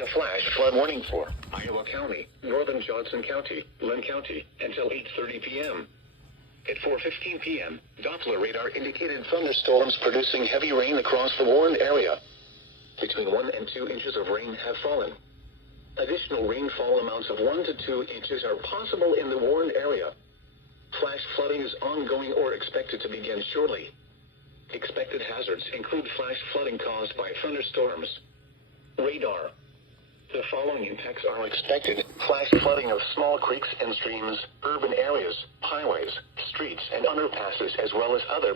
a flash flood warning for Iowa County, northern Johnson County, Lynn County, until 8:30 p.m. At 4:15 p.m., Doppler radar indicated thunderstorms producing heavy rain across the warned area. Between 1 and 2 inches of rain have fallen. Additional rainfall amounts of 1 to 2 inches are possible in the warned area. Flash flooding is ongoing or expected to begin shortly. Expected hazards include flash flooding caused by thunderstorms. Radar. The following impacts are expected: flash flooding of small creeks and streams, urban areas, highways, streets, and underpasses, as well as other